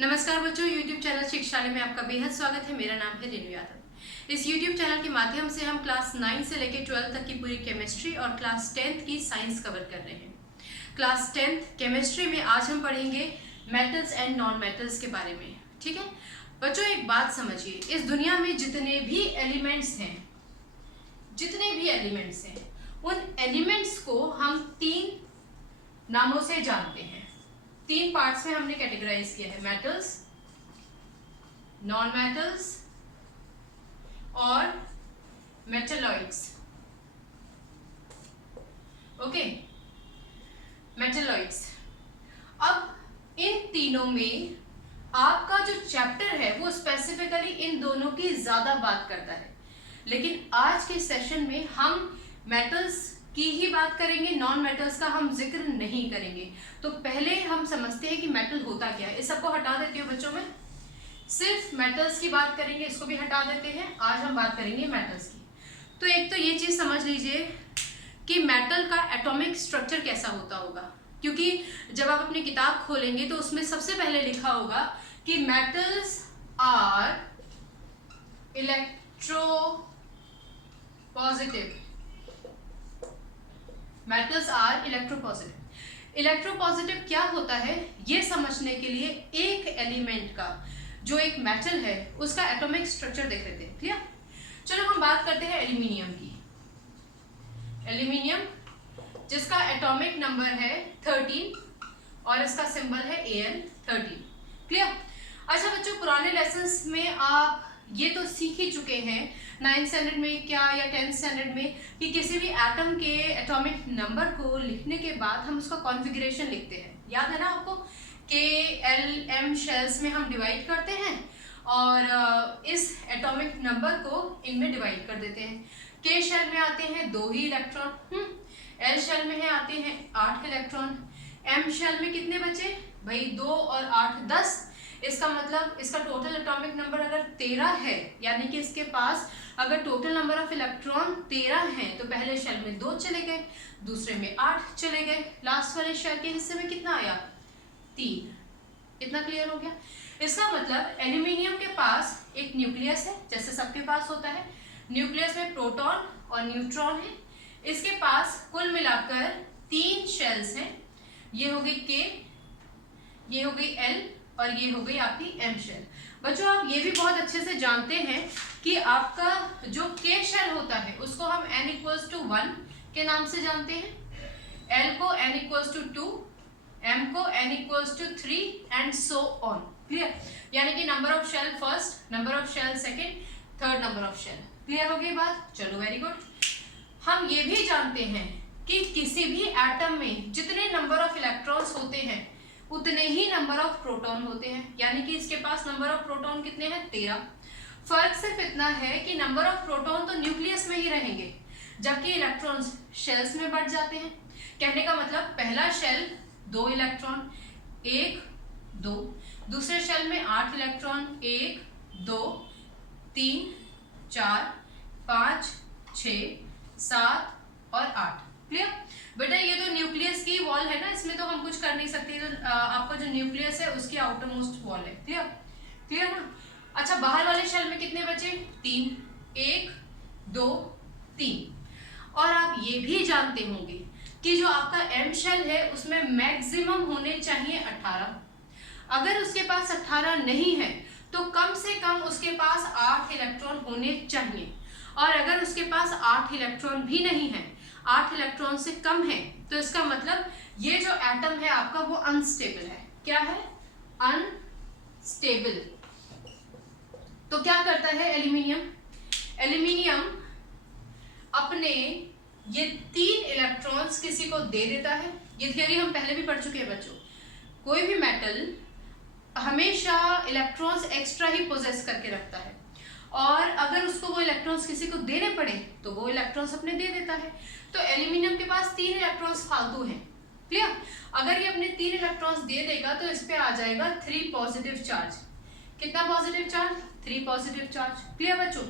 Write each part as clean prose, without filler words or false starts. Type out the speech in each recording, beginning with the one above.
नमस्कार बच्चों, YouTube channel शिक्षालय में आपका बेहद स्वागत है। मेरा नाम है रेणु यादव। इस YouTube चैनल के माध्यम से हम क्लास 9 से लेकर 12 तक की पूरी केमिस्ट्री और क्लास 10th की साइंस कवर कर रहे हैं। क्लास 10th केमिस्ट्री में आज हम पढ़ेंगे मेटल्स एंड नॉन मेटल्स के बारे में। ठीक है बच्चों, एक बात समझिए, इस दुनिया में जितने भी एलिमेंट्स हैं उन एलिमेंट्स को हम 3 नामों से जानते हैं। 3 पार्ट्स में हमने कैटेगराइज किया है, मेटल्स, नॉन मेटल्स और मेटलॉइड्स। Okay, metalloids. अब इन तीनों में आपका जो चैप्टर है वो स्पेसिफिकली इन दोनों की ज्यादा बात करता है, लेकिन आज के सेशन में हम मेटल्स की ही बात करेंगे, नॉन मेटल्स का हम जिक्र नहीं करेंगे। तो पहले हम समझते हैं कि मेटल होता क्या है। इस सबको हटा देती हूँ बच्चों में, सिर्फ मेटल्स की बात करेंगे, इसको भी हटा देते हैं। आज हम बात करेंगे मेटल्स की। तो एक तो ये चीज समझ लीजिए कि मेटल का एटॉमिक स्ट्रक्चर कैसा होता होगा, क्योंकि जब आप अपनी किताब खोलेंगे तो उसमें सबसे पहले लिखा होगा कि metals are electropositive. Metals are electropositive. Electropositive क्या होता है ये समझने के लिए एक एलिमेंट का, जो एक मेटल है, उसका एटॉमिक स्ट्रक्चर देख लेते हैं। क्लियर? चलो हम बात करते हैं एल्यूमिनियम की। एल्यूमिनियम जिसका एटॉमिक नंबर है 13 और इसका सिंबल है Al13। क्लियर? अच्छा बच्चों, पुराने लेसन्स में आप ये तो सीख ही चुके हैं 9th स्टैंडर्ड में क्या या 10th स्टैंडर्ड में कि किसी भी एटम के एटॉमिक नंबर को लिखने के बाद हम उसका कॉन्फ़िगरेशन लिखते हैं। याद है ना आपको? K-L-M शेल्स में हम डिवाइड करते हैं और इस एटॉमिक नंबर को इनमें डिवाइड कर देते हैं। K शेल में आते हैं 2 ही इलेक्ट्रॉन, L शेल में आते हैं 8 इलेक्ट्रॉन, M शेल में कितने बचे भाई? 2 और 8 10। इसका मतलब इसका टोटल एटॉमिक नंबर अगर 13 है, यानी कि इसके पास अगर टोटल नंबर ऑफ इलेक्ट्रॉन 13 हैं तो पहले शेल में 2 चले गए, दूसरे में 8 चले गए, लास्ट वाले शेल के हिस्से में कितना आया? 3। इतना क्लियर हो गया? इसका मतलब एल्यूमिनियम के पास एक न्यूक्लियस है, जैसे सबके पास होता है। न्यूक्लियस में प्रोटॉन और न्यूट्रॉन है। इसके पास कुल मिलाकर 3 शेल्स हैं। ये हो गई K, ये हो गई L और ये हो गई आपकी M शेल। बच्चों आप ये भी बहुत अच्छे से जानते हैं कि आपका जो K शेल होता है उसको हम n=1 के नाम से जानते हैं, L को n=2, M को n=3 and so on. Clear? यानी कि number of shell first, number of shell second, third number of shell. Clear हो गई बात? चलो वेरी गुड। हम ये भी जानते हैं कि किसी भी एटम में जितने नंबर ऑफ इलेक्ट्रॉन्स होते हैं उतने ही नंबर ऑफ प्रोटॉन होते हैं, यानी कि इसके पास नंबर ऑफ प्रोटॉन कितने हैं? 13। फर्क सिर्फ इतना है कि नंबर ऑफ प्रोटॉन तो न्यूक्लियस में ही रहेंगे, जबकि इलेक्ट्रॉन्स शेल्स में बढ़ जाते हैं। कहने का मतलब पहला शेल 2 इलेक्ट्रॉन 1 2, दूसरे शेल में 8 इलेक्ट्रॉन 1 2 3 4 5 6 7 और 8। क्लियर? बेटा ये तो न्यूक्लियस की वॉल है ना, इसमें तो हम कुछ कर नहीं सकते। तो आपका जो न्यूक्लियस है उसकी आउटर मोस्ट वॉल है। क्लियर? क्लियर ना? अच्छा, बाहर वाले शेल में कितने बचे? 3, 1 2 3। और आप ये भी जानते होंगे कि जो आपका M शेल है उसमें मैक्सिमम होने चाहिए 18। अगर उसके पास 18 नहीं है तो कम से कम उसके पास 8 इलेक्ट्रॉन होने चाहिए, और अगर उसके पास 8 इलेक्ट्रॉन भी नहीं है, 8 इलेक्ट्रॉन से कम है, तो इसका मतलब ये जो एटम है आपका वो अनस्टेबल है। क्या है? अनस्टेबल। तो क्या करता है एल्यूमिनियम? एल्यूमिनियम अपने ये 3 इलेक्ट्रॉन्स किसी को दे देता है। ये थियरी हम पहले भी पढ़ चुके हैं बच्चों। कोई भी मेटल हमेशा इलेक्ट्रॉन्स एक्स्ट्रा ही पोजेस करके रखता है, और अगर उसको वो इलेक्ट्रॉन्स किसी को देने पड़े तो वो इलेक्ट्रॉन्स अपने दे देता है। तो एल्यूमिनियम के पास 3 इलेक्ट्रॉन्स फालतू हैं। क्लियर? अगर ये अपने 3 इलेक्ट्रॉन्स दे देगा तो इस पे आ जाएगा 3 पॉजिटिव चार्ज। कितना positive charge? 3 positive charge. Clear बच्चों?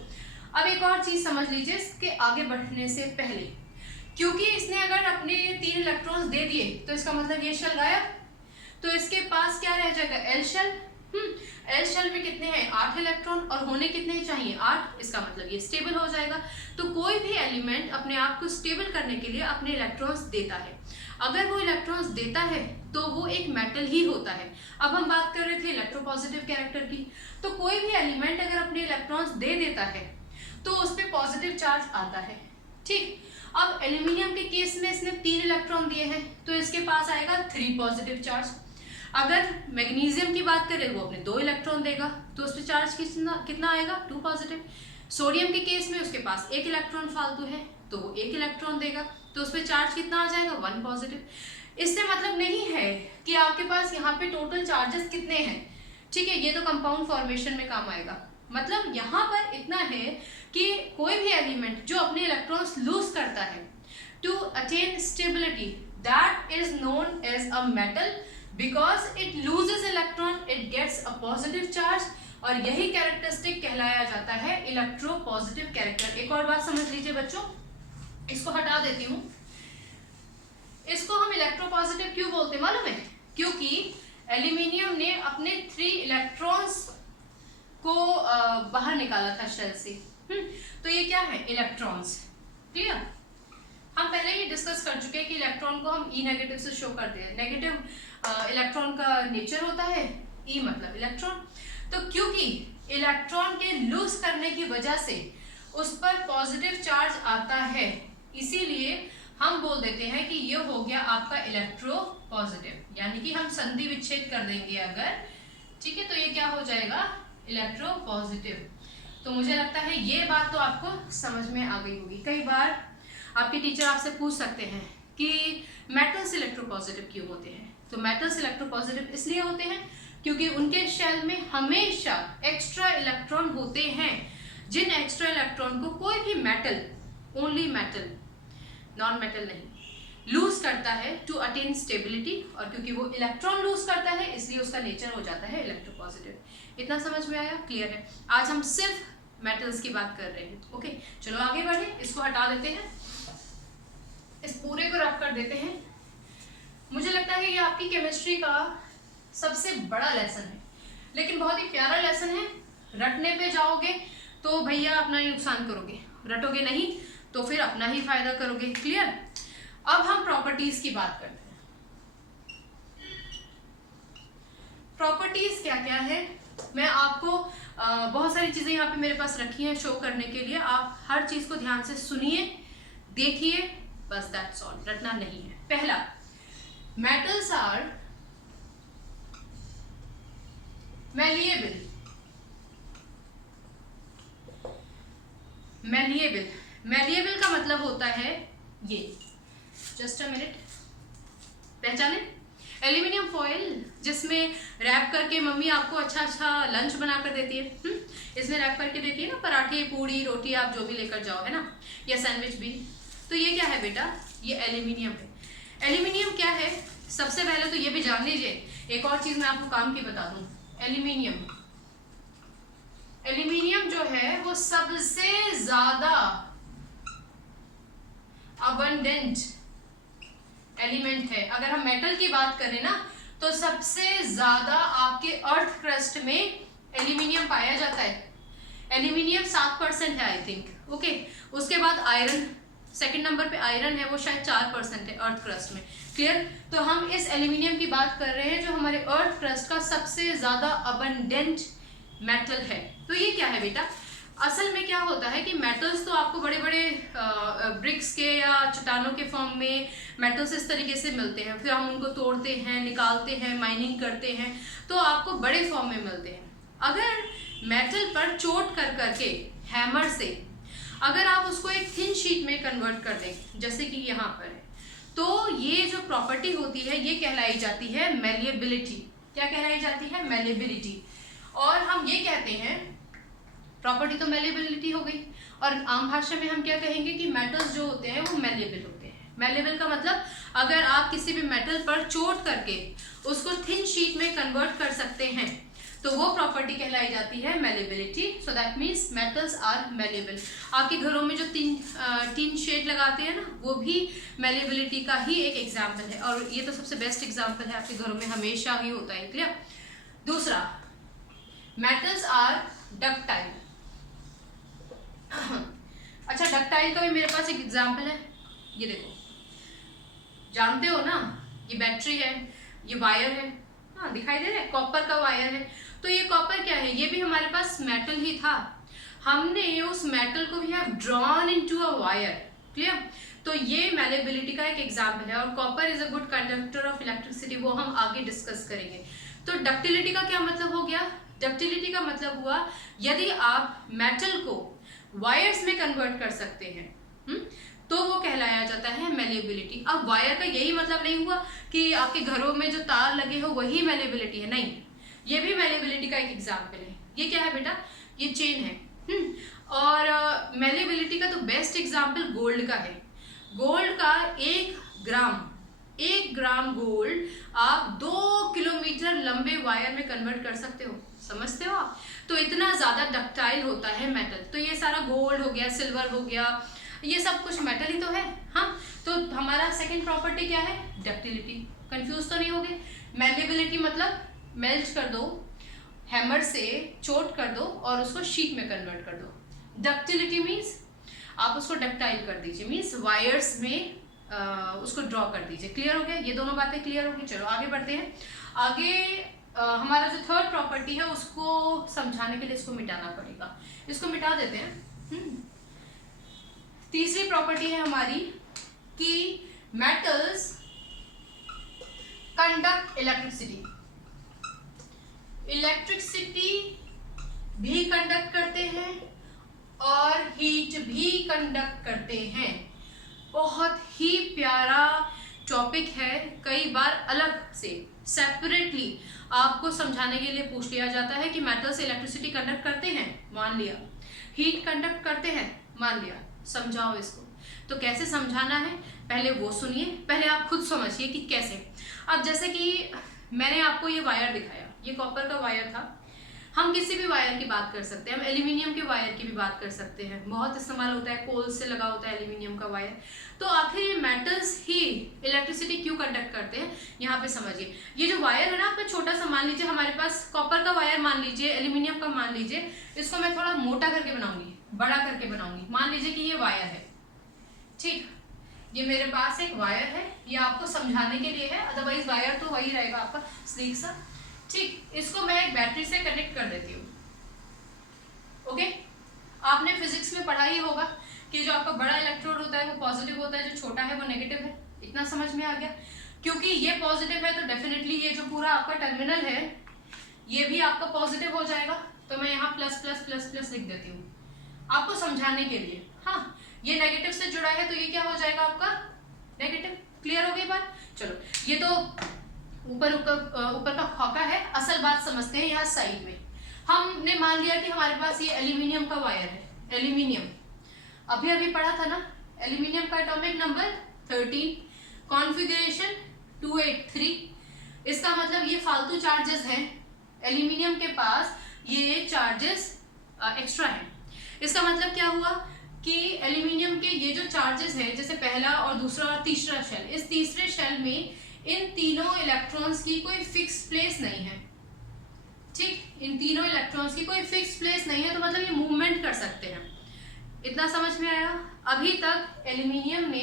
अब एक और चीज समझ लीजिए इसके आगे बढ़ने से पहले, क्योंकि इसने अगर अपने 3 इलेक्ट्रॉन्स दे दिए तो इसका मतलब ये शेल गायब, तो इसके पास क्या रह जाएगा? L shell. एल शेल में कितने हैं 8 इलेक्ट्रॉन और होने कितने चाहिए 8, इसका मतलब ये स्टेबल हो जाएगा। तो कोई भी एलिमेंट अपने आप को स्टेबल करने के लिए अपने इलेक्ट्रॉन्स देता है। अगर वो इलेक्ट्रॉन्स देता है तो वो एक मेटल ही होता है। अब हम बात कर रहे थे इलेक्ट्रोपॉजिटिव कैरेक्टर की, तो कोई भी एलिमेंट अगर अपने इलेक्ट्रॉन्स दे देता है तो उस पर पॉजिटिव चार्ज आता है। ठीक, अब एल्यूमिनियम के केस में इसने 3 इलेक्ट्रॉन दिए हैं तो इसके पास आएगा 3 पॉजिटिव चार्ज। अगर मैग्नीशियम की बात करें वो अपने 2 इलेक्ट्रॉन देगा तो उस पर चार्ज कितना आएगा 2 पॉजिटिव। सोडियम के केस में उसके पास 1 इलेक्ट्रॉन फालतू है तो वो 1 इलेक्ट्रॉन देगा तो उस पर चार्ज कितना आ जाएगा 1 पॉजिटिव। इससे मतलब नहीं है कि आपके पास यहाँ पे टोटल चार्जेस कितने हैं, ठीक है, ये तो कंपाउंड फॉर्मेशन में काम आएगा। मतलब यहाँ पर इतना है कि कोई भी एलिमेंट जो अपने इलेक्ट्रॉन्स लूज करता है to attain stability that is known as a metal because it loses electron it gets a positive charge, और यही कैरेक्टरिस्टिक कहलाया जाता है इलेक्ट्रोपॉजिटिव कैरेक्टर। एक और बात समझ लीजिए बच्चों, इसको हटा देती हूँ। इसको हम इलेक्ट्रोपॉजिटिव क्यों बोलते हैं मालूम है? क्योंकि एल्यूमिनियम ने अपने 3 इलेक्ट्रॉन्स को बाहर निकाला था शेल से। तो ये क्या है इलेक्ट्रॉन्स। क्लियर? हम पहले ही डिस्कस कर चुके हैं कि इलेक्ट्रॉन को हम ई नेगेटिव से शो करते हैं। नेगेटिव इलेक्ट्रॉन का नेचर होता है ई मतलब इलेक्ट्रॉन। तो क्योंकि इलेक्ट्रॉन के लूज करने की वजह से उस पर पॉजिटिव चार्ज आता है, इसीलिए हम बोल देते हैं कि ये हो गया आपका इलेक्ट्रोपॉजिटिव, यानी कि हम संधि विच्छेद कर देंगे अगर, ठीक है, तो ये क्या हो जाएगा इलेक्ट्रोपॉजिटिव। तो मुझे लगता है ये बात तो आपको समझ में आ गई होगी। कई बार आपके टीचर आपसे पूछ सकते हैं कि मेटल्स इलेक्ट्रोपॉजिटिव क्यों होते हैं। तो मेटल्स इलेक्ट्रोपॉजिटिव इसलिए होते हैं क्योंकि उनके शेल में हमेशा एक्स्ट्रा इलेक्ट्रॉन होते हैं, जिन एक्स्ट्रा इलेक्ट्रॉन को कोई भी metal, only metal, non metal नहीं, लूज करता है टू अटेन स्टेबिलिटी, और क्योंकि वो इलेक्ट्रॉन लूज करता है इसलिए उसका नेचर हो जाता है इलेक्ट्रोपॉजिटिव। इतना समझ में आया? क्लियर है? आज हम सिर्फ मेटल्स की बात कर रहे हैं। ओके, चलो आगे बढ़े। इसको हटा देते हैं, इस पूरे को रफ कर देते हैं। मुझे लगता है ये आपकी केमिस्ट्री का सबसे बड़ा लेसन है, लेकिन बहुत ही प्यारा लेसन है। रटने पे जाओगे तो भैया अपना ही नुकसान करोगे, रटोगे नहीं तो फिर अपना ही फायदा करोगे। क्लियर? अब हम प्रॉपर्टीज की बात करते हैं। प्रॉपर्टीज क्या क्या है, मैं आपको बहुत सारी चीजें यहाँ पे मेरे पास रखी हैं शो करने के लिए। आप हर चीज को ध्यान से सुनिए, देखिए, बस दैट्स ऑल, रटना नहीं है। पहला, metals are malleable. Malleable, malleable का मतलब होता है ये, जस्ट अ मिनट, पहचाने? एल्यूमिनियम फॉइल जिसमें रैप करके मम्मी आपको अच्छा अच्छा लंच बना कर देती है, इसमें रैप करके देती है ना, पराठे, पूड़ी, रोटी, आप जो भी लेकर जाओ, है ना, या सैंडविच भी। तो ये क्या है बेटा? ये एल्यूमिनियम है। एल्यूमिनियम क्या है? सबसे पहले तो ये भी जान लीजिए। एक और चीज मैं आपको काम की बता दूं, एल्यूमिनियम, एल्यूमिनियम जो है वो सबसे ज्यादा अबंडेंट एलिमेंट है। अगर हम मेटल की बात करें ना तो सबसे ज्यादा आपके अर्थ क्रस्ट में एल्यूमिनियम पाया जाता है। एल्यूमिनियम 7% है आई थिंक। ओके, उसके बाद आयरन, सेकंड नंबर पे आयरन है, वो शायद 4% है अर्थ क्रस्ट में। क्लियर? तो हम इस एल्यूमिनियम की बात कर रहे हैं जो हमारे अर्थ क्रस्ट का सबसे ज्यादा अबंडेंट मेटल है। तो ये क्या है बेटा? असल में क्या होता है कि मेटल्स तो आपको बड़े बड़े ब्रिक्स के या चट्टानों के फॉर्म में मेटल्स इस तरीके से मिलते हैं, फिर हम उनको तोड़ते हैं, निकालते हैं, माइनिंग करते हैं, तो आपको बड़े फॉर्म में मिलते हैं। अगर मेटल पर चोट कर करके हैमर से अगर आप उसको एक थिन शीट में कन्वर्ट कर दें, जैसे कि यहाँ पर है, तो ये जो प्रॉपर्टी होती है ये कहलाई जाती है मैलिएबिलिटी। क्या कहलाई जाती है? मैलिएबिलिटी। और हम ये कहते हैं, प्रॉपर्टी तो मैलिएबिलिटी हो गई, और आम भाषा में हम क्या कहेंगे कि मेटल्स जो होते हैं वो मैलिएबल होते हैं। मैलिएबल का मतलब अगर आप किसी भी मेटल पर चोट करके उसको थिन शीट में कन्वर्ट कर सकते हैं तो वो प्रॉपर्टी कहलाई जाती है malleability. So that means metals are malleable. आपके घरों में जो टीन शेड लगाते हैं ना, वो भी मैलिएबिलिटी का ही एक एग्जाम्पल है, और ये तो सबसे बेस्ट एग्जाम्पल है, आपके घरों में हमेशा ही होता है। क्लियर? दूसरा, मेटल्स आर डक्टाइल। अच्छा, डक्टाइल का भी मेरे पास एक एग्जांपल है, ये देखो, जानते हो ना, ये बैटरी है, ये वायर है, हाँ दिखाई दे रहा है, कॉपर का वायर है। तो ये कॉपर क्या है, ये भी हमारे पास मेटल ही था, हमने उस मेटल को we have drawn into a wire. Clear? तो ये मैलेबिलिटी का एक एग्जाम्पल है। और copper is a good conductor of electricity, वो हम आगे डिस्कस करेंगे। तो डक्टिलिटी का क्या मतलब हो गया? डक्टिलिटी का मतलब हुआ यदि आप मेटल को वायर्स में कन्वर्ट कर सकते हैं, तो वो कहलाया जाता है मैलेबिलिटी। अब वायर का यही मतलब नहीं हुआ कि आपके घरों में जो तार लगे हो वही मैलेबिलिटी है, नहीं, ये भी मैलेबिलिटी का एक एग्जाम्पल है। ये क्या है बेटा? ये चेन है। और मैलेबिलिटी का तो बेस्ट एग्जाम्पल गोल्ड का है। गोल्ड का 1 ग्राम गोल्ड आप 2 किलोमीटर लंबे वायर में कन्वर्ट कर सकते हो, समझते हो आप? तो इतना ज्यादा डक्टाइल होता है मेटल। तो ये सारा गोल्ड हो गया, सिल्वर हो गया, ये सब कुछ मेटल ही तो है। हाँ, तो हमारा सेकंड प्रॉपर्टी क्या है? डक्टिलिटी। कंफ्यूज तो नहीं हो गए? मैलेबिलिटी मतलब मेल्ट कर दो, हैमर से चोट कर दो और उसको शीट में कन्वर्ट कर दो। डक्टिलिटी मीन्स आप उसको डक्टाइल कर दीजिए, मीन्स वायर्स में उसको ड्रॉ कर दीजिए। क्लियर हो गया? ये दोनों बातें क्लियर हो गई। चलो आगे बढ़ते हैं। आगे हमारा जो थर्ड प्रॉपर्टी है उसको समझाने के लिए इसको मिटाना पड़ेगा, इसको मिटा देते हैं। तीसरी प्रॉपर्टी है हमारी कि मेटल्स कंडक्ट इलेक्ट्रिसिटी। इलेक्ट्रिसिटी भी कंडक्ट करते हैं और हीट भी कंडक्ट करते हैं। बहुत ही प्यारा टॉपिक है, कई बार अलग से सेपरेटली आपको समझाने के लिए पूछ लिया जाता है कि मेटल्स इलेक्ट्रिसिटी कंडक्ट करते हैं, मान लिया, हीट कंडक्ट करते हैं, मान लिया, समझाओ इसको। तो कैसे समझाना है पहले वो सुनिए, पहले आप खुद समझिए कि कैसे। अब जैसे कि मैंने आपको ये वायर दिखाया, ये कॉपर का वायर था, हम किसी भी वायर की बात कर सकते हैं, हम एल्यूमिनियम के वायर की भी बात कर सकते हैं, बहुत इस्तेमाल होता है, कोल से लगा होता है एल्यूमिनियम का वायर। तो आखिर ये मेटल्स ही इलेक्ट्रिसिटी क्यों कंडक्ट करते हैं, यहाँ पे समझिए। ये जो वायर है ना, आपका छोटा सा मान लीजिए, हमारे पास कॉपर का वायर मान लीजिए, एल्यूमिनियम का मान लीजिए, इसको मैं थोड़ा मोटा करके बनाऊंगी, बड़ा करके बनाऊंगी। मान लीजिए कि ये वायर है, ठीक, ये मेरे पास एक वायर है, ये आपको समझाने के लिए है, अदरवाइज वायर तो वही रहेगा आपका स्लीक सा, ठीक। इसको मैं एक बैटरी से कनेक्ट कर देती हूँ। ओके, आपने फिजिक्स में पढ़ा ही होगा कि जो आपका बड़ा इलेक्ट्रोड होता है वो पॉजिटिव होता है, जो छोटा है वो नेगेटिव है। इतना समझ में आ गया? क्योंकि ये पॉजिटिव है तो डेफिनेटली ये जो पूरा आपका टर्मिनल है ये भी आपका पॉजिटिव हो जाएगा। तो मैं यहाँ प्लस प्लस प्लस प्लस लिख देती हूँ आपको समझाने के लिए। हाँ, ये नेगेटिव से जुड़ा है तो ये क्या हो जाएगा आपका नेगेटिव। क्लियर हो गई बात? चलो, ये तो ऊपर का खाका है, असल बात समझते हैं। यहाँ साइड में हमने मान लिया कि हमारे पास ये एल्यूमिनियम का वायर है। एल्यूमिनियम अभी अभी पढ़ा था ना, एल्यूमिनियम का एटॉमिक नंबर 13, कॉन्फ़िगरेशन 283। इसका मतलब ये फालतू चार्जेस हैं, एल्यूमिनियम के पास ये चार्जेस एक्स्ट्रा हैं। इसका मतलब क्या हुआ कि एल्यूमिनियम के ये जो चार्जेस हैं, जैसे पहला और दूसरा और तीसरा शेल, इस तीसरे शेल में इन तीनों इलेक्ट्रॉन्स की कोई फिक्स प्लेस नहीं है, ठीक, इन तीनों इलेक्ट्रॉन्स की कोई फिक्स प्लेस नहीं है, तो मतलब ये मूवमेंट कर सकते हैं। इतना समझ में आया? अभी तक एल्यूमिनियम ने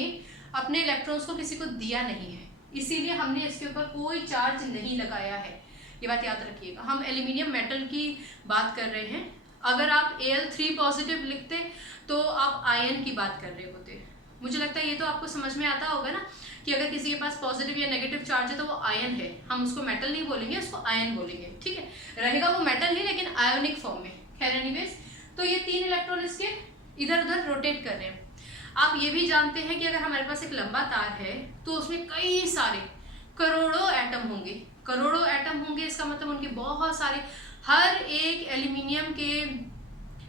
अपने इलेक्ट्रॉन्स को किसी को दिया नहीं है, इसीलिए हमने इसके ऊपर कोई चार्ज नहीं लगाया है, ये बात याद रखिएगा। हम एल्यूमिनियम मेटल की बात कर रहे हैं। अगर आप Al3 पॉजिटिव लिखते तो आप आयन की बात कर रहे होते। मुझे लगता है ये तो आपको समझ में आता होगा ना कि अगर किसी के पास पॉजिटिव या नेगेटिव चार्ज है तो वो आयन है, हम उसको मेटल नहीं बोलेंगे, उसको आयन बोलेंगे, ठीक है, रहेगा वो मेटल ही लेकिन आयोनिक फॉर्म में। खैर एनीवेज, तो ये 3 इलेक्ट्रॉन इसके इधर उधर रोटेट कर रहे हैं। आप ये भी जानते हैं कि अगर हमारे पास एक लंबा तार है तो उसमें कई सारे करोड़ों एटम होंगे, करोड़ों एटम होंगे, इसका मतलब उनके बहुत सारे, हर एक एल्यूमिनियम के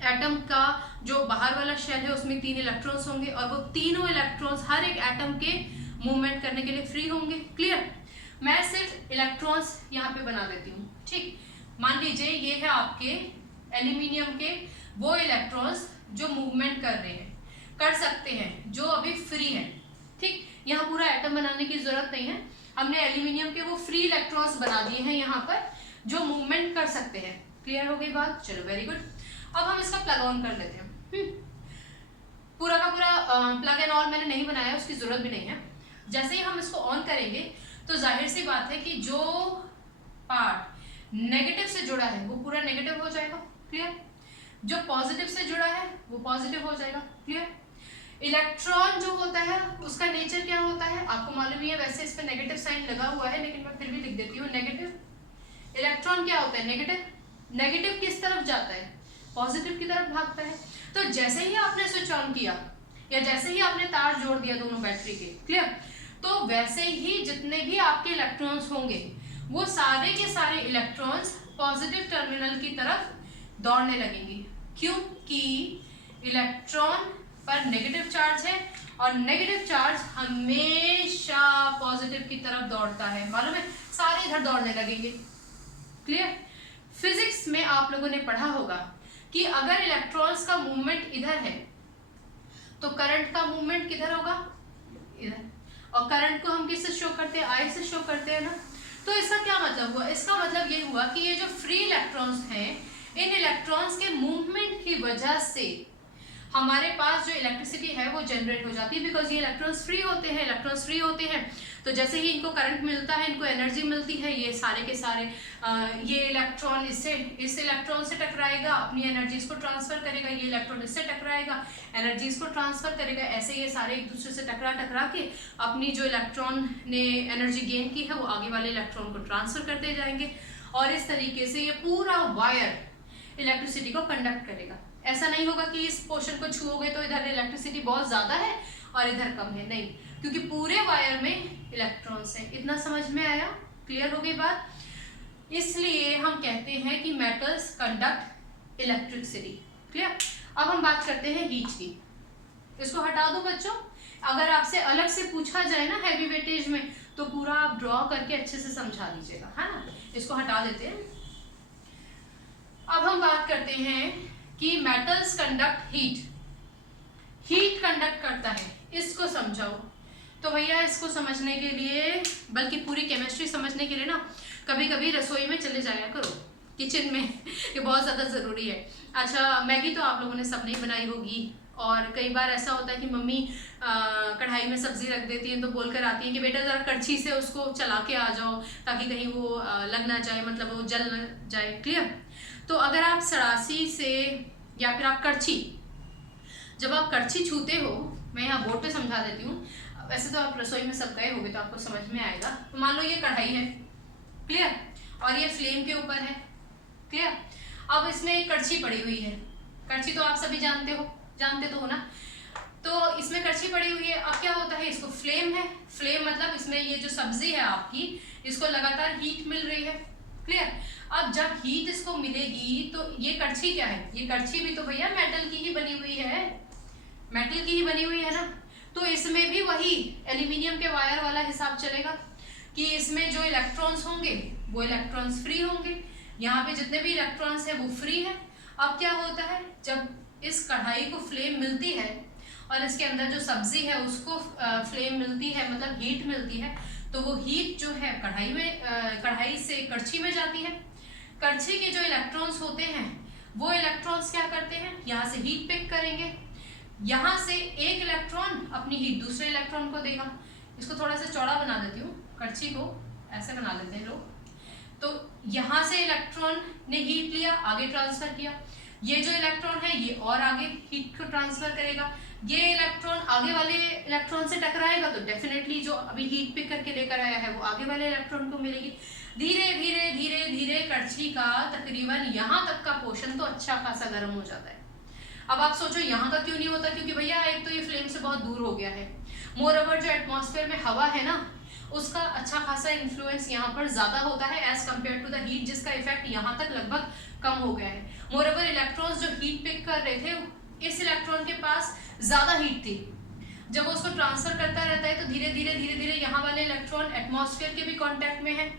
एटम का जो बाहर वाला शेल है उसमें 3 इलेक्ट्रॉन्स होंगे और वो तीनों इलेक्ट्रॉन्स हर एक एटम के मूवमेंट करने के लिए फ्री होंगे। क्लियर? मैं सिर्फ इलेक्ट्रॉन्स यहाँ पे बना देती हूँ, ठीक। मान लीजिए ये है आपके एल्यूमिनियम के वो इलेक्ट्रॉन्स जो मूवमेंट कर रहे हैं, कर सकते हैं, जो अभी फ्री हैं, ठीक। यहाँ पूरा एटम बनाने की जरूरत नहीं है, हमने एल्यूमिनियम के वो फ्री इलेक्ट्रॉन्स बना दिए हैं यहाँ पर जो मूवमेंट कर सकते हैं। क्लियर हो गई बात? चलो वेरी गुड। अब हम इसका प्लग ऑन कर लेते हैं। पूरा का पूरा प्लग एंड ऑल मैंने नहीं बनाया, उसकी जरूरत भी नहीं है। जैसे ही हम इसको ऑन करेंगे तो जाहिर सी बात है कि जो पार्ट नेगेटिव से जुड़ा है वो पूरा नेगेटिव हो जाएगा। क्लियर? जो पॉजिटिव से जुड़ा है वो पॉजिटिव हो जाएगा। क्लियर? इलेक्ट्रॉन जो होता है उसका नेचर क्या होता है आपको मालूम ही है। वैसे इस पे नेगेटिव साइन लगा हुआ है लेकिन मैं फिर भी लिख देती हूँ नेगेटिव। इलेक्ट्रॉन क्या होता है? नेगेटिव। नेगेटिव किस तरफ जाता है? पॉजिटिव की तरफ भागता है। तो जैसे ही आपने स्विच ऑन किया या जैसे ही आपने तार जोड़ दिया दोनों बैटरी के, क्लियर, तो वैसे ही जितने भी आपके इलेक्ट्रॉन्स होंगे वो सारे के सारे इलेक्ट्रॉन्स पॉजिटिव टर्मिनल की तरफ दौड़ने लगेंगे। क्योंकि इलेक्ट्रॉन पर नेगेटिव चार्ज है और नेगेटिव चार्ज हमेशा पॉजिटिव की तरफ दौड़ता है। मालूम है? सारे इधर दौड़ने लगेंगे। क्लियर? फिजिक्स में आप लोगों ने पढ़ा होगा कि अगर इलेक्ट्रॉन्स का मूवमेंट इधर है तो करंट का मूवमेंट किधर होगा? इधर। और करंट को हम किससे शो करते हैं? आई से शो करते हैं ना। तो इसका क्या मतलब हुआ? इसका मतलब ये हुआ कि ये जो फ्री इलेक्ट्रॉन्स हैं, इन इलेक्ट्रॉन्स के मूवमेंट की वजह से हमारे पास जो इलेक्ट्रिसिटी है वो जनरेट हो जाती है। बिकॉज ये इलेक्ट्रॉन्स फ्री होते हैं, इलेक्ट्रॉन्स फ्री होते हैं तो जैसे ही इनको करंट मिलता है, इनको एनर्जी मिलती है, ये सारे के सारे ये इलेक्ट्रॉन इस इलेक्ट्रॉन से टकराएगा, अपनी एनर्जीज को ट्रांसफर करेगा, ये इलेक्ट्रॉन इससे टकराएगा, एनर्जीज को ट्रांसफर करेगा। ऐसे ये सारे एक दूसरे से टकरा के अपनी जो इलेक्ट्रॉन ने एनर्जी गेन की है वो आगे वाले इलेक्ट्रॉन को ट्रांसफर करते जाएंगे और इस तरीके से ये पूरा वायर इलेक्ट्रिसिटी को कंडक्ट करेगा। ऐसा नहीं होगा कि इस पोर्शन को छुओगे तो इधर इलेक्ट्रिसिटी बहुत ज्यादा है और इधर कम है, नहीं, क्योंकि पूरे वायर में इलेक्ट्रॉन्स हैं। इतना समझ में आया? क्लियर हो गई बात? इसलिए हम कहते हैं कि मेटल्स कंडक्ट इलेक्ट्रिसिटी। क्लियर? अब हम बात करते हैं हीट की। इसको हटा दो बच्चों। अगर आपसे अलग से पूछा जाए ना हैवी वेटेज में तो पूरा आप ड्रॉ करके अच्छे से समझा दीजिएगा, है ना। इसको हटा देते हैं। अब हम बात करते हैं कि मेटल्स कंडक्ट हीट कंडक्ट करता है, इसको समझाओ। तो भैया इसको समझने के लिए, बल्कि पूरी केमिस्ट्री समझने के लिए ना कभी कभी रसोई में चले जाया करो, किचन में। ये बहुत ज़्यादा ज़रूरी है। अच्छा, मैगी तो आप लोगों ने सब नहीं बनाई होगी और कई बार ऐसा होता है कि मम्मी कढ़ाई में सब्जी रख देती हैं तो बोल कर आती हैं कि बेटा ज़रा कड़छी से उसको चला के आ जाओ ताकि कहीं वो लग ना जाए, मतलब वो जल न जाए। क्लियर? तो अगर आप सड़ासी से या फिर आप कड़छी, जब आप कड़छी छूते हो, मैं यहाँ बोर्ड पे समझा देती हूँ, वैसे तो आप रसोई में सब गए होगे तो आपको समझ में आएगा। तो मान लो ये कढ़ाई है, क्लियर, और ये फ्लेम के ऊपर है, क्लियर। अब इसमें एक कड़छी पड़ी हुई है, कड़छी तो आप सभी जानते तो हो ना। तो इसमें कड़छी पड़ी हुई है। अब क्या होता है, इसको फ्लेम है, फ्लेम मतलब इसमें ये जो सब्जी है आपकी, इसको लगातार हीट मिल रही है। क्लियर? अब जब हीट इसको मिलेगी तो ये कड़छी क्या है? ये कड़छी भी तो भैया मेटल की ही बनी हुई है, मेटल की ही बनी हुई है ना। तो इसमें भी वही एल्यूमिनियम के वायर वाला हिसाब चलेगा कि इसमें जो इलेक्ट्रॉन्स होंगे वो इलेक्ट्रॉन्स फ्री होंगे, यहाँ पे जितने भी इलेक्ट्रॉन्स है वो फ्री है। अब क्या होता है, जब इस कढ़ाई को फ्लेम मिलती है और इसके अंदर जो सब्जी है उसको फ्लेम मिलती है, मतलब हीट मिलती है, तो वो हीट जो है कढ़ाई से कड़छी में जाती है। कड़छी के जो इलेक्ट्रॉन्स होते हैं वो इलेक्ट्रॉन्स क्या करते हैं, यहाँ से हीट पिक करेंगे, यहाँ से एक इलेक्ट्रॉन अपनी हीट दूसरे इलेक्ट्रॉन को देगा। इसको थोड़ा सा चौड़ा बना देती हूँ, कड़छी को ऐसे बना लेते हैं लोग। तो यहाँ से इलेक्ट्रॉन ने हीट लिया, आगे ट्रांसफर किया, ये जो इलेक्ट्रॉन है ये और आगे हीट को ट्रांसफर करेगा, ये इलेक्ट्रॉन आगे वाले इलेक्ट्रॉन से टकराएगा तो डेफिनेटली जो अभी हीट पिक करके लेकर आया है वो आगे वाले इलेक्ट्रॉन को मिलेगी। धीरे धीरे धीरे धीरे कड़छी का तकरीबन यहाँ तक का पोर्शन तो अच्छा खासा गर्म हो जाता है। अब आप सोचो यहाँ का क्यों नहीं होता, क्योंकि भैया एक तो ये फ्लेम से बहुत दूर हो गया है, मोर ओवर जो एटमॉस्फेयर में हवा है ना उसका अच्छा खासा इन्फ्लुएंस यहाँ पर ज्यादा होता है as compare to the heat, जिसका इफेक्ट यहाँ तक लगभग कम हो गया है। मोर ओवर इलेक्ट्रॉन्स जो हीट पिक कर रहे थे, इस इलेक्ट्रॉन के पास ज्यादा हीट थी, जब वो उसको ट्रांसफर करता रहता है तो धीरे धीरे यहाँ वाले इलेक्ट्रॉन एटमॉस्फेयर के भी कॉन्टैक्ट में है,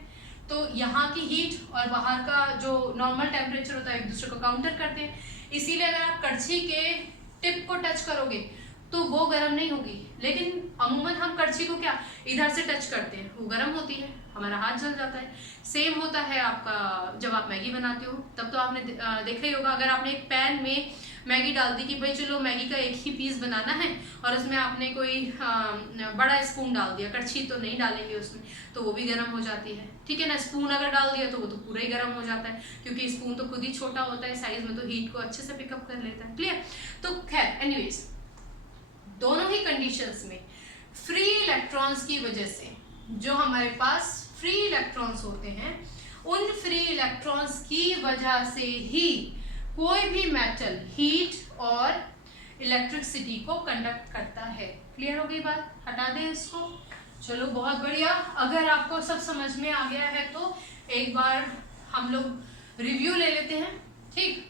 तो यहाँ की हीट और बाहर का जो नॉर्मल टेम्परेचर होता है एक दूसरे को काउंटर करते हैं। इसीलिए अगर आप कड़छी के टिप को टच करोगे तो वो गर्म नहीं होगी, लेकिन अमूमन हम कड़छी को क्या इधर से टच करते हैं, वो गर्म होती है। हमारा हाथ जल जाता है। सेम होता है आपका जब आप मैगी बनाते हो, तब तो आपने देखा ही होगा, अगर आपने एक पैन में मैगी डाल दी कि भाई चलो मैगी का एक ही पीस बनाना है, और उसमें आपने कोई बड़ा स्पून डाल दिया, कड़छी तो नहीं डालेंगे उसमें, तो वो भी गर्म हो जाती है, ठीक है ना। स्पून अगर डाल दिया तो वो तो पूरा ही गर्म हो जाता है, क्योंकि स्पून तो खुद ही छोटा होता है साइज में, तो हीट को अच्छे से पिकअप कर लेता है। क्लियर? तो खैर एनीवेज, दोनों ही कंडीशंस में फ्री इलेक्ट्रॉन्स की वजह से जो हमारे पास फ्री इलेक्ट्रॉन्स होते हैं, उन फ्री इलेक्ट्रॉन्स की वजह से ही कोई भी मेटल हीट और इलेक्ट्रिसिटी को कंडक्ट करता है। क्लियर हो गई बात? हटा दें इसको। चलो बहुत बढ़िया। अगर आपको सब समझ में आ गया है तो एक बार हम लोग रिव्यू ले लेते हैं। ठीक,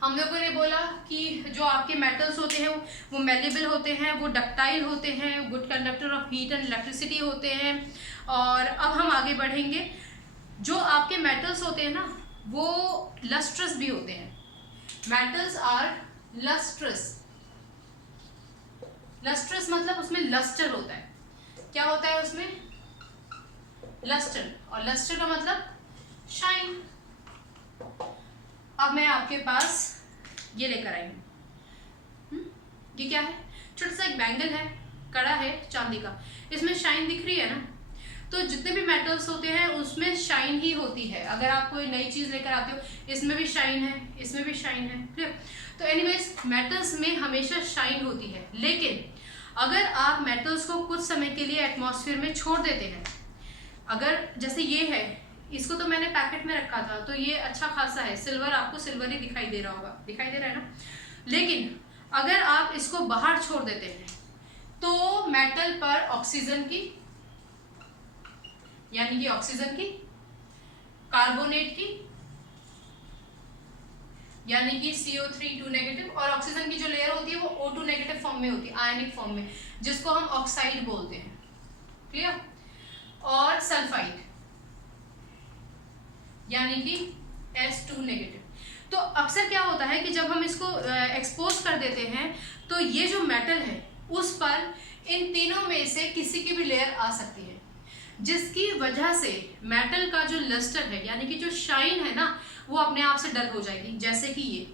हम लोगों ने बोला कि जो आपके मेटल्स होते हैं वो मेलेबल होते हैं, वो डक्टाइल होते हैं, good conductor of heat and electricity होते हैं। और अब हम आगे बढ़ेंगे, जो आपके मेटल्स होते हैं ना वो लस्ट्रस भी होते हैं। Metals are lustrous. लस्ट्रस मतलब उसमें लस्टर होता है। क्या होता है उसमें? लस्टर। और लस्टर का मतलब शाइन। अब मैं आपके पास ये लेकर आई हूँ, ये क्या है? छोटा सा एक बैंगल है, कड़ा है चांदी का, इसमें शाइन दिख रही है ना। तो जितने भी मेटल्स होते हैं उसमें शाइन ही होती है। अगर आप कोई नई चीज़ लेकर आते हो, इसमें भी शाइन है, इसमें भी शाइन है। क्लियर? तो एनीवेज मेटल्स में हमेशा शाइन होती है, लेकिन अगर आप मेटल्स को कुछ समय के लिए एटमॉस्फेयर में छोड़ देते हैं, अगर जैसे ये है, इसको तो मैंने पैकेट में रखा था, तो ये अच्छा खासा है, सिल्वर, आपको सिल्वर ही दिखाई दे रहा होगा, दिखाई दे रहा है ना। लेकिन अगर आप इसको बाहर छोड़ देते हैं तो मेटल पर ऑक्सीजन की, यानी कि ऑक्सीजन की, कार्बोनेट की, यानी कि CO3 2 नेगेटिव, और ऑक्सीजन की जो लेयर होती है वो O2 नेगेटिव फॉर्म में होती है, आयनिक फॉर्म में, जिसको हम ऑक्साइड बोलते हैं। क्लियर? और सल्फाइड, यानी कि S2 नेगेटिव। तो अक्सर क्या होता है कि जब हम इसको एक्सपोज कर देते हैं तो ये जो मेटल है उस पर इन तीनों में से किसी की भी लेयर आ सकती है, जिसकी वजह से मेटल का जो लस्टर है, यानी कि जो शाइन है ना, वो अपने आप से डल हो जाएगी। जैसे कि ये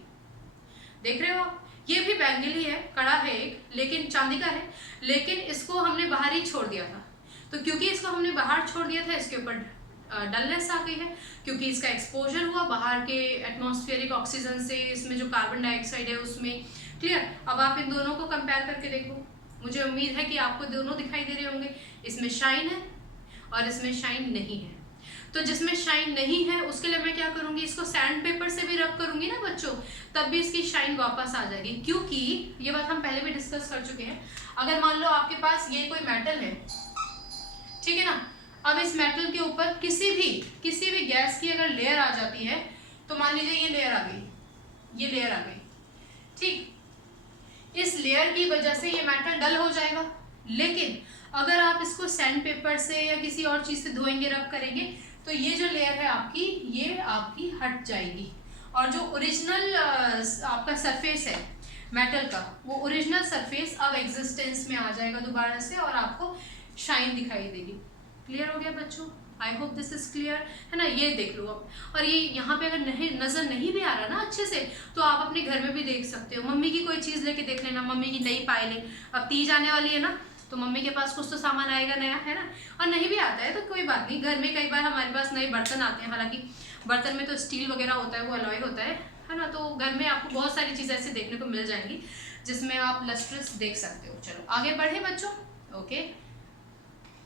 देख रहे हो आप, ये भी बैंगली है, कड़ा है एक, लेकिन चांदी का है, लेकिन इसको हमने बाहर ही छोड़ दिया था। तो क्योंकि इसको हमने बाहर छोड़ दिया था, इसके ऊपर डलनेस आ गई है, क्योंकि इसका एक्सपोजर हुआ बाहर के एटमॉस्फेरिक ऑक्सीजन से, इसमें जो कार्बन डाइऑक्साइड है उसमें। क्लियर? अब आप इन दोनों को कंपेयर करके देखो, मुझे उम्मीद है कि आपको दोनों दिखाई दे रहे होंगे। इसमें शाइन है और इसमें शाइन नहीं है। तो जिसमें शाइन नहीं है उसके लिए मैं क्या करूंगी, इसको सैंड पेपर से भी रब करूंगी ना बच्चों, तब भी इसकी शाइन वापस आ जाएगी, क्योंकि ये बात हम पहले भी डिस्कस कर चुके हैं। अगर मान लो आपके पास ये कोई मेटल है, ठीक है ना, अब इस मेटल के ऊपर किसी भी गैस की अगर लेयर आ जाती है, तो मान लीजिए ये लेयर आ गई, ये लेयर आ गई, ठीक, इस लेयर की वजह से ये मेटल डल हो जाएगा। लेकिन अगर आप इसको सैंड पेपर से या किसी और चीज से धोएंगे, रब करेंगे, तो ये जो लेयर है आपकी, ये आपकी हट जाएगी, और जो ओरिजिनल आपका सरफेस है मेटल का, वो ओरिजिनल सरफेस अब एग्जिस्टेंस में आ जाएगा दोबारा से, और आपको शाइन दिखाई देगी। क्लियर हो गया बच्चों? I hope this is clear, है ना। ये देख लो आप, और ये यहाँ पे अगर नहीं नजर नहीं भी आ रहा ना अच्छे से, तो आप अपने घर में भी देख सकते हो। मम्मी की कोई चीज लेके देख लेना, मम्मी की नई पायलें, अब तीज आने वाली है ना, तो मम्मी के पास कुछ तो सामान आएगा नया, है ना। और नहीं भी आता है तो कोई बात नहीं, घर में कई बार हमारे पास नए बर्तन आते हैं, हालांकि बर्तन में तो स्टील वगैरह होता है, वो अलॉय होता है ना। तो घर में आपको बहुत सारी चीज़ें ऐसे देखने को मिल जाएंगी जिसमें आप लस्ट्रस देख सकते हो। चलो आगे बढ़े बच्चों।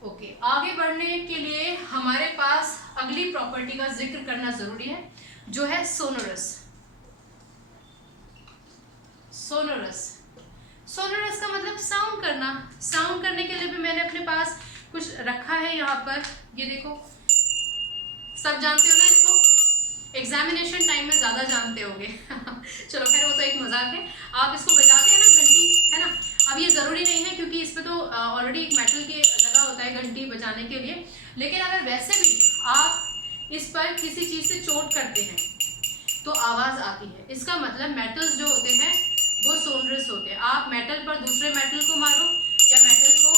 ओके, आगे बढ़ने के लिए हमारे पास अगली प्रॉपर्टी का जिक्र करना जरूरी है, जो है सोनोरस। सोनोरस का मतलब साउंड करना। साउंड करने के लिए भी मैंने अपने पास कुछ रखा है यहाँ पर, ये देखो, सब जानते हो ना इसको, एग्जामिनेशन टाइम में ज़्यादा जानते होंगे चलो खैर, वो तो एक मजाक है। आप इसको बजाते हैं ना, घंटी, है ना। अब ये ज़रूरी नहीं है क्योंकि इसमें तो ऑलरेडी एक मेटल के लगा होता है घंटी बजाने के लिए, लेकिन अगर वैसे भी आप इस पर किसी चीज़ से चोट करते हैं तो आवाज़ आती है। इसका मतलब मेटल्स जो होते हैं वो सोनरस होते हैं। आप मेटल पर दूसरे मेटल को मारो या मेटल को,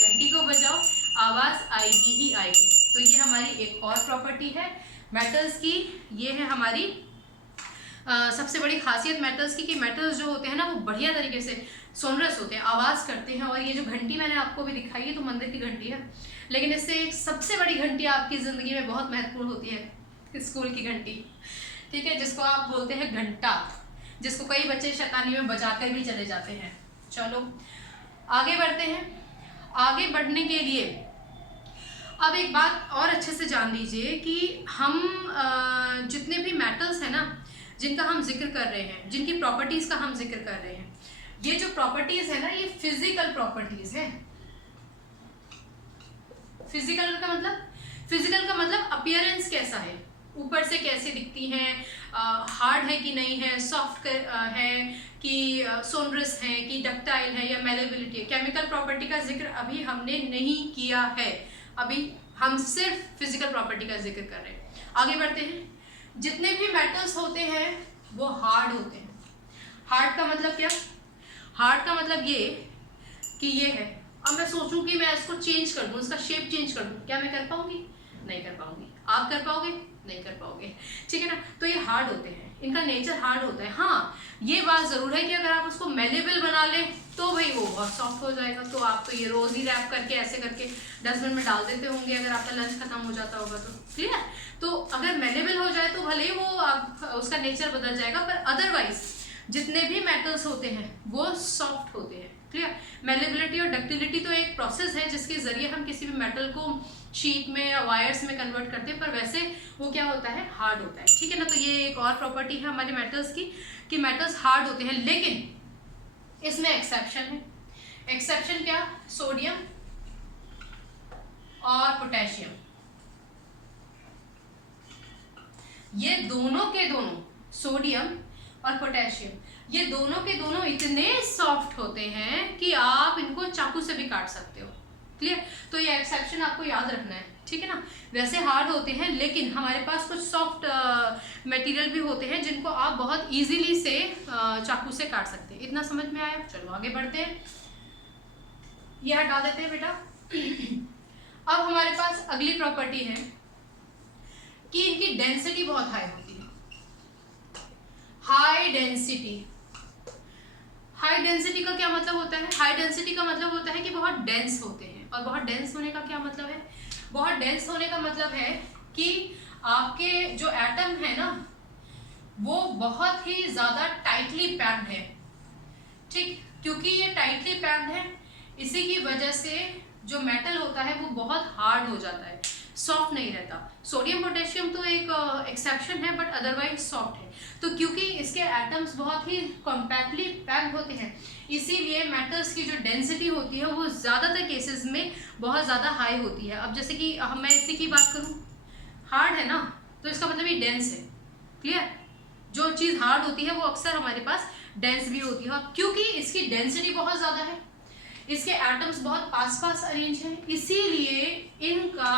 घंटी को बजाओ, आवाज़ आएगी ही आएगी। तो ये हमारी एक और प्रॉपर्टी है मेटल्स की। ये है हमारी सबसे बड़ी खासियत मेटल्स की कि मेटल्स जो होते हैं ना वो बढ़िया तरीके से सोनरस होते हैं, आवाज़ करते हैं। और ये जो घंटी मैंने आपको भी दिखाई है तो मंदिर की घंटी है, लेकिन इससे एक सबसे बड़ी घंटी आपकी ज़िंदगी में बहुत महत्वपूर्ण होती है, स्कूल की घंटी, ठीक है, जिसको आप बोलते हैं घंटा, जिसको कई बच्चे शैतानी में बजाकर भी चले जाते हैं। चलो आगे बढ़ते हैं। आगे बढ़ने के लिए अब एक बात और अच्छे से जान लीजिए कि हम जितने भी मेटल्स हैं ना जिनका हम जिक्र कर रहे हैं, जिनकी प्रॉपर्टीज़ का हम जिक्र कर रहे हैं, ये जो प्रॉपर्टीज़ है ना ये फिजिकल प्रॉपर्टीज़ है। फिजिकल का मतलब अपीयरेंस कैसा है, ऊपर से कैसे दिखती हैं, हार्ड है कि नहीं है, सॉफ्ट है कि सोनरस है कि डक्टाइल है या मेलेबिलिटी है। केमिकल प्रॉपर्टी का जिक्र अभी हमने नहीं किया है, अभी हम सिर्फ फिजिकल प्रॉपर्टी का जिक्र कर रहे हैं। आगे बढ़ते हैं। जितने भी मेटल्स होते हैं वो हार्ड होते हैं। हार्ड का मतलब क्या? हार्ड का मतलब ये कि ये है, अब मैं सोचूं कि मैं इसको चेंज कर दूं, इसका शेप चेंज कर दूं, क्या मैं कर पाऊंगी? नहीं कर पाऊंगी। आप कर पाओगे? नहीं कर पाओगे, ठीक है ना। तो ये हार्ड होते हैं, इनका नेचर हार्ड होता है। हाँ ये बात ज़रूर है कि अगर आप उसको मेलेबल बना लें तो भाई वो बहुत सॉफ्ट हो जाएगा। तो आप तो ये रोज़ ही रैप करके ऐसे करके डस्टबिन में डाल देते होंगे अगर आपका लंच खत्म हो जाता होगा तो, क्लियर। तो अगर मेलेबल हो जाए तो भले ही वो आप उसका नेचर बदल जाएगा, पर अदरवाइज जितने भी मेटल्स होते हैं वो सॉफ्ट होते हैं, क्लियर। मेलेबिलिटी और डक्टिलिटी तो एक प्रोसेस है जिसके ज़रिए हम किसी भी मेटल को शीट में या वायर्स में कन्वर्ट करते हैं, पर वैसे वो क्या होता है? हार्ड होता है, ठीक है ना। तो ये एक और प्रॉपर्टी है हमारे मेटल्स की कि मेटल्स हार्ड होते हैं, लेकिन इसमें एक्सेप्शन है। एक्सेप्शन क्या? सोडियम और पोटेशियम, ये दोनों के दोनों, सोडियम और पोटेशियम, ये दोनों के दोनों इतने सॉफ्ट होते हैं कि आप इनको चाकू से भी काट सकते हो, क्लियर। तो ये एक्सेप्शन आपको याद रखना है, ठीक है ना। वैसे हार्ड होते हैं लेकिन हमारे पास कुछ सॉफ्ट मटेरियल भी होते हैं जिनको आप बहुत इजीली से चाकू से काट सकते हैं। इतना समझ में आया? चलो आगे बढ़ते हैं। ये हटा देते हैं बेटा। अब हमारे पास अगली प्रॉपर्टी है कि इनकी डेंसिटी बहुत हाई होती है। High density. हाई डेंसिटी का क्या मतलब होता है? हाई डेंसिटी का मतलब होता है कि बहुत डेंस होते हैं। और बहुत डेंस होने का क्या मतलब है? बहुत डेंस होने का मतलब है कि आपके जो एटम है ना वो बहुत ही ज़्यादा टाइटली पैक्ड है, ठीक। क्योंकि ये टाइटली पैक्ड है इसी की वजह से जो मेटल होता है वो बहुत हार्ड हो जाता है, सॉफ्ट नहीं रहता। सोडियम पोटेशियम तो एक एक्सेप्शन है बट अदरवाइज सॉफ्ट है। तो क्योंकि इसके एटम्स बहुत ही कॉम्पैक्टली पैक्ड होते हैं इसीलिए मेटल्स की जो डेंसिटी होती है वो ज़्यादातर केसेस में बहुत ज़्यादा हाई होती है। अब जैसे कि मैं इसी की बात करूँ, हार्ड है ना तो इसका मतलब ये डेंस है, क्लियर। जो चीज़ हार्ड होती है वो अक्सर हमारे पास डेंस भी होती है। क्योंकि इसकी डेंसिटी बहुत ज़्यादा है, इसके एटम्स बहुत पास पास अरेंज हैं, इसीलिए इनका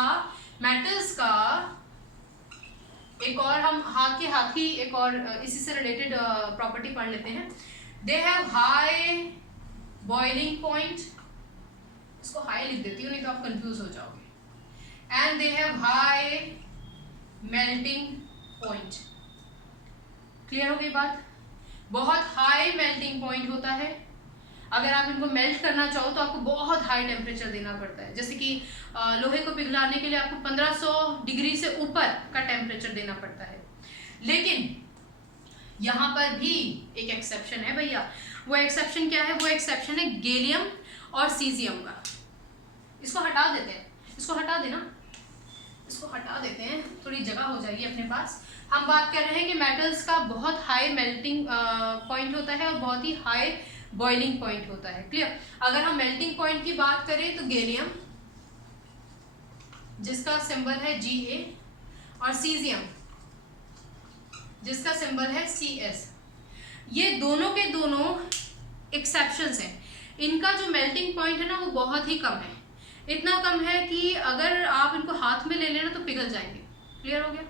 मेटल्स का एक और हम हाथी एक और इसी से रिलेटेड प्रॉपर्टी पढ़ लेते हैं। They have high boiling point, इसको हाई लिख देती हूँ नहीं तो आप कंफ्यूज हो जाओगे। And they have high melting point. Clear हो गई बात? बहुत हाई मेल्टिंग पॉइंट होता है। अगर आप इनको मेल्ट करना चाहो तो आपको बहुत हाई टेम्परेचर देना पड़ता है। जैसे कि लोहे को पिघलाने के लिए आपको 1500 डिग्री से ऊपर का टेम्परेचर देना पड़ता है। लेकिन यहाँ पर भी एक एक्सेप्शन है भैया। वो एक्सेप्शन क्या है? वो एक्सेप्शन है गैलियम और सीजियम का। इसको हटा देते हैं, इसको हटा देना, इसको हटा देते हैं, थोड़ी जगह हो जाएगी अपने पास। हम बात कर रहे हैं कि मेटल्स का बहुत हाई मेल्टिंग पॉइंट होता है और बहुत ही हाई बॉइलिंग पॉइंट होता है, क्लियर। अगर हम मेल्टिंग पॉइंट की बात करें तो गैलियम जिसका सिंबल है Ga और सीजियम जिसका सिंबल है Cs, ये दोनों के दोनों एक्सेप्शंस हैं। इनका जो मेल्टिंग पॉइंट है ना वो बहुत ही कम है, इतना कम है कि अगर आप इनको हाथ में ले लेना तो पिघल जाएंगे। क्लियर हो गया?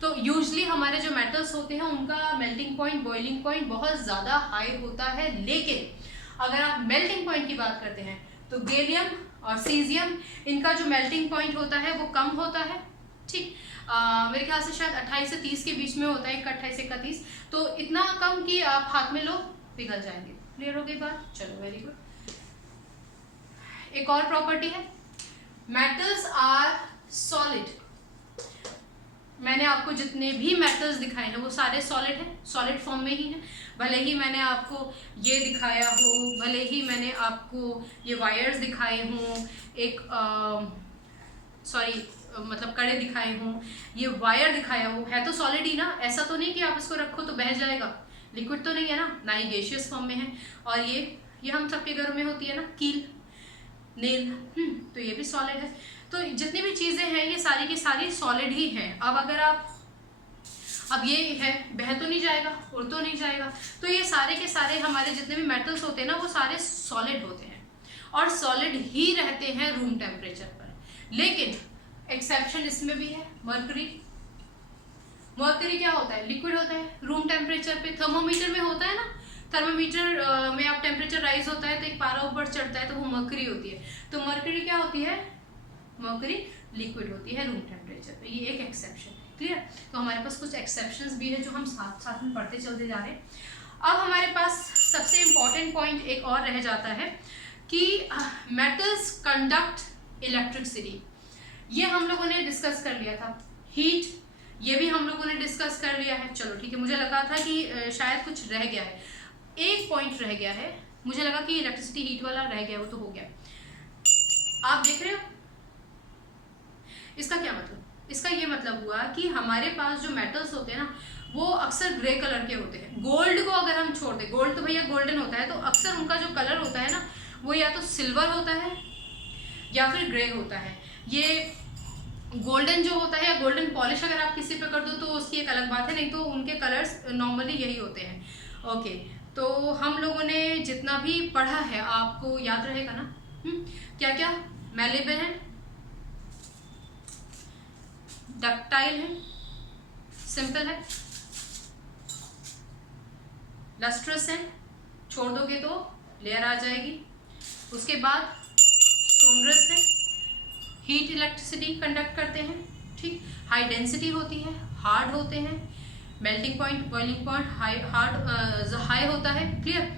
तो यूजली हमारे जो मेटल्स होते हैं उनका मेल्टिंग पॉइंट, बॉइलिंग पॉइंट बहुत ज़्यादा हाई होता है। लेकिन अगर आप मेल्टिंग पॉइंट की बात करते हैं तो गैलियम और सीजियम, इनका जो मेल्टिंग पॉइंट होता है वो कम होता है, ठीक। मेरे ख्याल से शायद 28 से 30 के बीच में होता है, 28 से 31, तो इतना कम कि आप हाथ में लो पिघल जाएंगे। क्लियर हो गई बात? चलो वेरी गुड। एक और प्रॉपर्टी है, मेटल्स आर सॉलिड। मैंने आपको जितने भी मेटल्स दिखाए हैं वो सारे सॉलिड हैं, सॉलिड फॉर्म में ही हैं। भले ही मैंने आपको ये दिखाया हो, भले ही मैंने आपको ये वायर्स दिखाए हों, एक मतलब कड़े दिखाए हों, ये वायर दिखाया हो, है तो सॉलिड ही ना। ऐसा तो नहीं कि आप इसको रखो तो बह जाएगा, लिक्विड तो नहीं है ना ही गैसियस फॉर्म में है। और ये हम सबके घरों में होती है ना, कील, नेल, तो ये भी सॉलिड है। तो जितनी भी चीज़ें हैं ये सारी की सारी सॉलिड ही हैं। अब अगर आप, अब ये है, बह तो नहीं जाएगा, उड़ तो नहीं जाएगा, तो ये सारे के सारे हमारे जितने भी मेटल्स होते हैं ना वो सारे सॉलिड होते हैं और सॉलिड ही रहते हैं रूम टेम्परेचर पर। लेकिन एक्सेप्शन इसमें भी है, मर्करी। मर्करी क्या होता है? लिक्विड होता है रूम टेम्परेचर पे। थर्मोमीटर में होता है ना, थर्मोमीटर में आप टेम्परेचर राइज होता है तो एक पारा ऊपर चढ़ता है तो वो मर्करी होती है। तो मर्करी क्या होती है? मर्करी लिक्विड होती है रूम टेम्परेचर पे। ये एक एक्सेप्शन है। क्लियर? तो हमारे पास कुछ एक्सेप्शंस भी है जो हम साथ साथ में पढ़ते चलते जा रहे हैं। अब हमारे पास सबसे इम्पॉर्टेंट पॉइंट एक और रह जाता है कि मेटल्स कंडक्ट इलेक्ट्रिसिटी। ये हम लोगों ने डिस्कस कर लिया था। हीट, ये भी हम लोगों ने डिस्कस कर लिया है। चलो ठीक है, मुझे लगा था कि शायद कुछ रह गया है, एक पॉइंट रह गया है। मुझे लगा कि इलेक्ट्रिसिटी हीट वाला रह गया, वो तो हो गया। आप देख रहे हो इसका क्या मतलब? इसका ये मतलब हुआ कि हमारे पास जो मेटल्स होते हैं ना वो अक्सर ग्रे कलर के होते हैं। गोल्ड को अगर हम छोड़ दें, गोल्ड तो भैया गोल्डन होता है, तो अक्सर उनका जो कलर होता है ना वो या तो सिल्वर होता है या फिर ग्रे होता है। ये गोल्डन जो होता है या गोल्डन पॉलिश अगर आप किसी पे कर दो तो उसकी एक अलग बात है, नहीं तो उनके कलर्स नॉर्मली यही होते हैं। ओके, तो हम लोगों ने जितना भी पढ़ा है आपको याद रहेगा ना? क्या क्या? मैलेबल है, डक्टाइल है, सिंपल है, लस्ट्रस है, छोड़ दोगे तो लेयर आ जाएगी। उसके बाद सोनरस है, हीट इलेक्ट्रिसिटी कंडक्ट करते हैं, ठीक। हाई डेंसिटी होती है, हार्ड होते हैं, melting point, boiling point high होता है। क्लियर?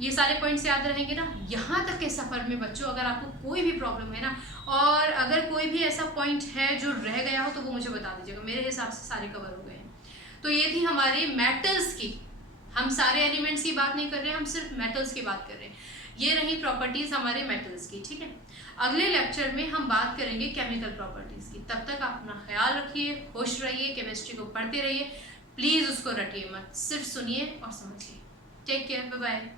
ये सारे पॉइंट्स याद रहेंगे ना। यहाँ तक के सफ़र में बच्चों अगर आपको कोई भी प्रॉब्लम है ना, और अगर कोई भी ऐसा पॉइंट है जो रह गया हो तो वो मुझे बता दीजिएगा। मेरे हिसाब से सारे कवर हो गए हैं। तो ये थी हमारी मेटल्स की, हम सारे एलिमेंट्स की बात नहीं कर रहे हैं, हम सिर्फ मेटल्स की बात कर रहे हैं। ये रही प्रॉपर्टीज़ हमारे मेटल्स की, ठीक है। अगले लेक्चर में हम बात करेंगे केमिकल प्रॉपर्टीज़ की। तब तक आप अपना ख्याल रखिए, खुश रहिए, केमिस्ट्री को पढ़ते रहिए, प्लीज़ उसको रटिए मत, सिर्फ सुनिए और समझिए। Take care, bye bye.